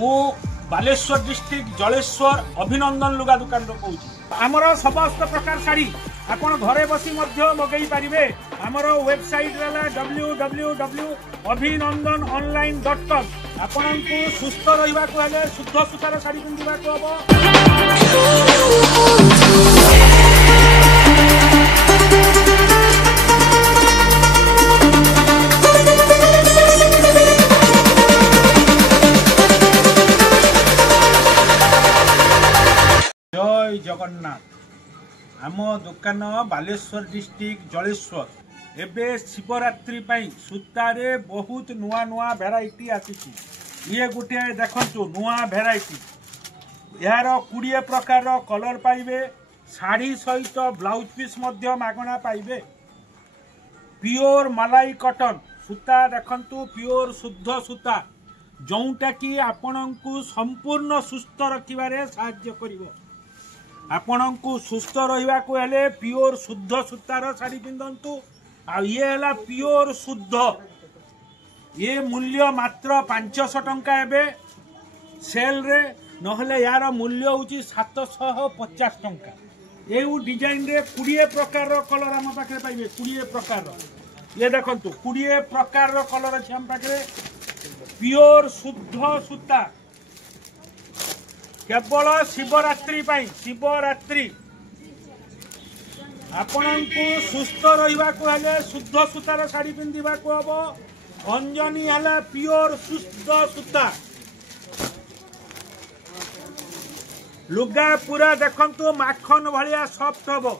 मु बालेश्वर डिस्ट्रिक्ट जलेश्वर अभिनंदन लुगा दुकान कहूँ आमर समस्त प्रकार शाढ़ी आपण घरे बसी मगई पारे आमर वेबसाइट www.abhinandanonline.com आपण को सुस्थ रहा शुद्ध सूतार शाढ़ी पिंधा हम। जय जगन्नाथ। आम दुकान बालेश्वर डिस्ट्रिक्ट जलेश्वर एबे शिवरात्रि सूतारे बहुत नुआ नुआ भेराइटी आसी। ये गोटे देखु नुआ भेराइटी यार 20 प्रकार कलर पाइबे। शाढ़ी सहित ब्लाउज पीस मागणा पाइबे। प्योर मलाई कटन सूता देखंतु प्योर शुद्ध सूता जोटा कि आपण को संपूर्ण सुस्थ रखिबारे साहाय्य करिवो। आपण को सुस्थ रहा प्योर शुद्ध सूतार शाढ़ी पिंधतु। ये है प्योर शुद्ध। ये मूल्य मात्र 500 टंका एबे सेल रे नहले यार मूल्य होची 750 टंका। ये डिजाइन रे 20 प्रकार कलर आम पाखे पाइबे। 20 प्रकार ये देखंतु 20 प्रकार कलर अच्छे आम पाखे। प्योर शुद्ध सूता केवल शिवरात्रि शिवरात्रि आपण को सुस्थ रहा शुद्ध सूतार शाढ़ी पिंधा हम। अंजनी है प्योर शुद्ध सूता लुगा पूरा देखंतु माखन भाया सॉफ्ट हम।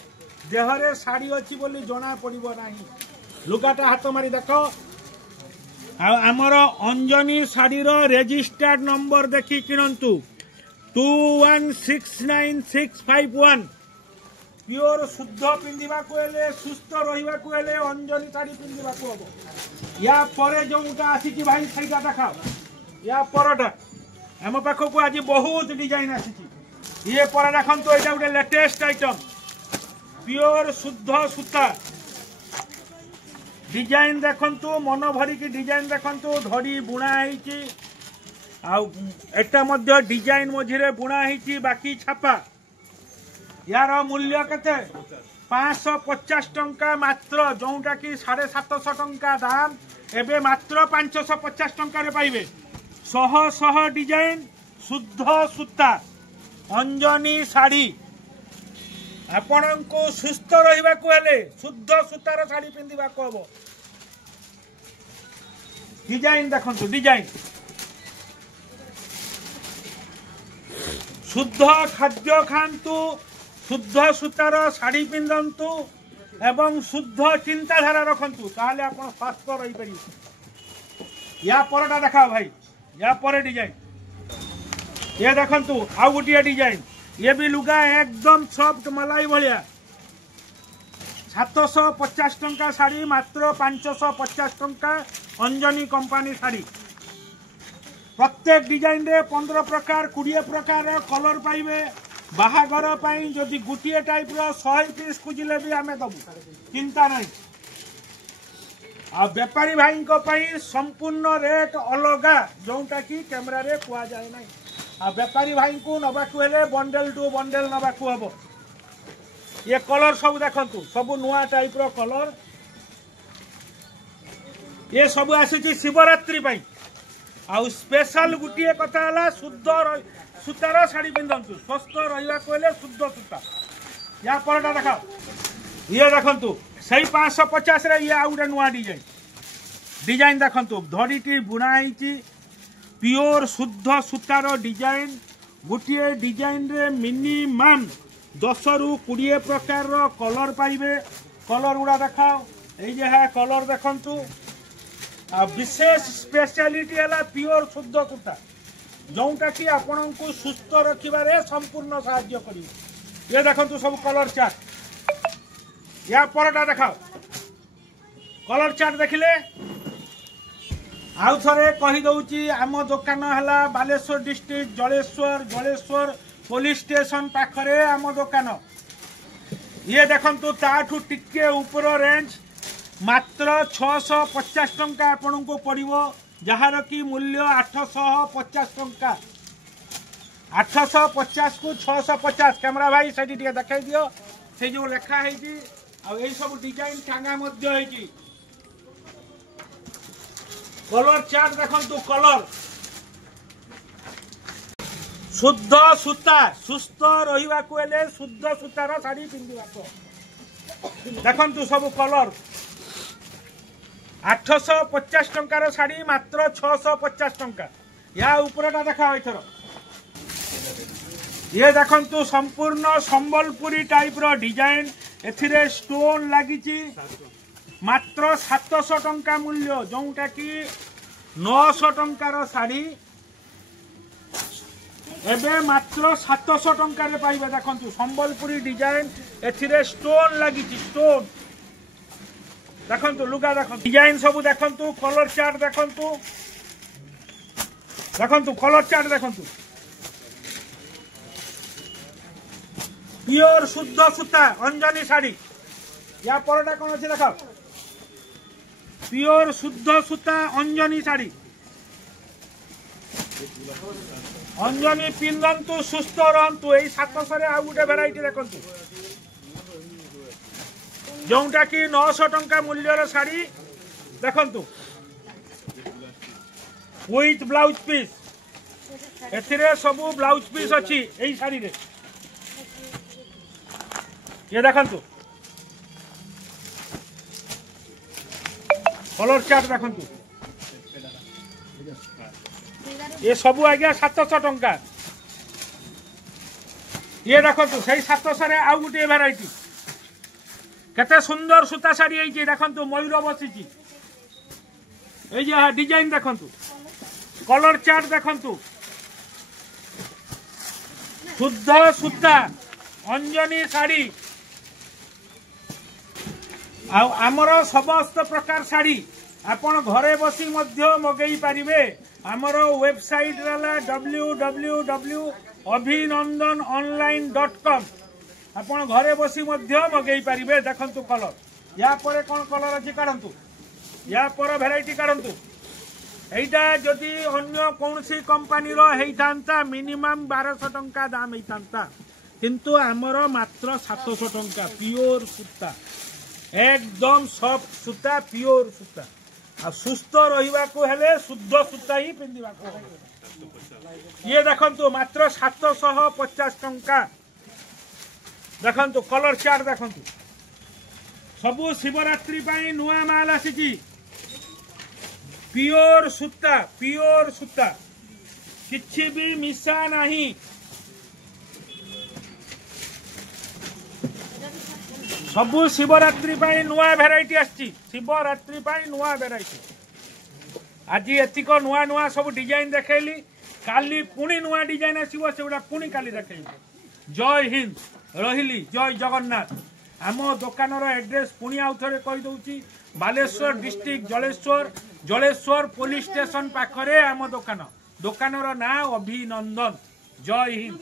देहरे शाढ़ी अच्छी बोली जना पड़ो ना। लुगाटा हाथ मारी देख आमर अंजनी शाढ़ीर रेजिस्टर्ड नंबर देखी किणतु 216961 प्योर शुद्ध पिंधा सुस्थ रहा अंजनी शाढ़ी पिंधा हम। या परे जोटा आसी भाई सहीटा देखाओ। या परटा आम पाखक आज बहुत डिजाइन आसी। ये पर देखो यहाँ गोटे लेटेस्ट आइटम प्योर शुद्ध सूता डिजाइन देखंतु मन भरिकी डिजाइन देखंतु धड़ी बुणा एटा मध्य डिजाइन मझिरे बुणा है बाकी छापा। यार मूल्य केते 550 टंका मात्र जोटा कि 750 टंका दाम एबे मात्र 550 टंका रे पाइबे। शह शह डिजाइन शुद्ध सूता अंजनी शाढ़ी आपण को सुस्थ रहा शुद्ध सूतार शाढ़ी पिंधा हम। डिजाइन देखंतु डिजाइन शुद्ध खाद्य खातु शुद्ध सूतार शाढ़ी पिंधतु एवं शुद्ध चिंताधारा रखु ताहले आप स्वास्थ्य रही पारे। या परटा देखा भाई या पर डिजाइन ये देखंतु आउ गोटे डिजाइन ये भी लुगा एकदम सॉफ्ट मलाई भाया 750 टंका शाढ़ी मात्र 550 टंका अंजनी कंपनी शाढ़ी। प्रत्येक डिजाइन रे 15 प्रकार 20 प्रकार कलर पाइबे। बाहागर जदि गोटे टाइप 100 पीस खोजिले भी आम दबू चिंता नहीं। आ व्यापारी भाई संपूर्ण रेट अलगा जोटा कि कैमरा रे कुआ जाए ना। आ व्यापारी भाई को नबाकू हेले बंडल टू बंडल नबाकू हम। ये कलर सब देखंतु सब नुआ टाइप कलर ये सब आसी शिवरात्रि आउ स्पेशल गोटे कथा है शुद्ध सूतार शाढ़ी पिंधतु स्वस्थ रहा शुद्ध सूता। या परटा देखा ये देखंतु सही 550 रे ये आउ नुआ डिजाइन डिजाइन देखंतु धड़ी बुणा प्योर शुद्ध सूतार डिजाइन। गोटे डिजाइन रे मिनिमम 10 रु 20 प्रकार कलर पाइबे। कलर गुड़ा देखाओ ये है कलर देखंतु। विशेष स्पेशलिटी है प्योर शुद्ध सूता जोटा कि आपण को सुस्थ रखिबारे संपूर्ण साहाय्य करिवो। ये देखंतु सब कलर चार्ट। या परटा देखाओ कलर चार्ट देखिले आउ थरे कहि दउची आम दुकान है Baleshwar district Jaleswar police station पाखरे आम दुकान। ये देखंतु ताठू टिके ऊपर रेंज मात्र 650 टंका आपण को पड़िवो जार कि मूल्य 850 टंका 850 को 650 कैमरा भाई से देखाई दियो से जो लेखा है सब डिजाइन टांगा कलर चार्ट देखो कलर शुद्ध सूता सुस्थ रहा शुद्ध सूतार शाढ़ी पिंधा देखु सब कलर 850 टंकार शाढ़ी मात्र 650 टंका या उपरटा देखा एथर ये देखु संपूर्ण संबलपुरी टाइप रो डिजाइन एथिरे स्टोन लगी मात्र 700 टंका मूल्य जोटा कि 900 टंकार शाढ़ी एबे मात्र 700 टंकार पाइबे देखु संबलपुरी डिजाइन एथिरे स्टोन लगी स्टोन देखु लुगा देख डिजाइन सब देखु कलर चार्ट देखु कलर चार्ट देखु प्योर शुद्ध सूता अंजनी शाढ़ी या परटा कौन अच्छे देख प्योर शुद्ध सूता अंजनी शाढ़ी अंजनी पिंधु सुस्थ रहतु यही 700 आउ गोटे भेराइटी देखु जोटा कि 900 टंका मूल्यर शाढ़ी देखु विथ ब्लाउज पीस एथिरे सबू ब्लाउज पीस अच्छी यही शाढ़ी रे ये देखु कलर चार्ट देखु ये सबू आज्ञा 700 टंका ये देखु से 700 आउ गोटे भेराइटी केते सुंदर सूता शाढ़ी है देखु मयूर बसी डिजाइन देखु कलर चार्ट देखु शुद्ध सूता अंजनी शाढ़ी आमर समस्त प्रकार शाढ़ी आपण घरे बसी मगई पारिबे आमर वेबसाइट www.abhinandanonline.com आपण घरे बसी मगई पारिबे देखंतु कलर या परे कोन कलर अछि काढंतु या पर भेराइटी काढंतु एटा जदि अन्य कोनसी कंपनी रो हेइतांता मिनिमम 1200 टंका दाम हेइतांता किंतु आमर मात्र 700 टंका प्योर सूता एकदम सॉफ्ट सूता प्योर सूता आ सुस्थ रहिबा को हेले शुद्ध सूता ही पिंदिबा को ये देखंतु मात्र 750 टंका देखंतु कलर चार्ट देखंतु सबु शिवरात्रि पाई नुआ माल आसी प्योर सूता किछि भी मिसा नहीं सबु शिवरात्रि पाई नुआ भेराइटी आछि शिवरात्रि पाई नुआ भेराइटी आज एतिक नुआ नुआ सब डिजाइन देखैली काली पुणी नुआ डिजाइन आसीबो सेउडा पुणी काली देखैली जय हिंद रहिली जय जगन्नाथ आम दुकानर एड्रेस पुणी आउ थे कही दउची Baleshwar district Jaleswar police station पाखरे आम दुकानर ना अभिनंदन जय हिंद।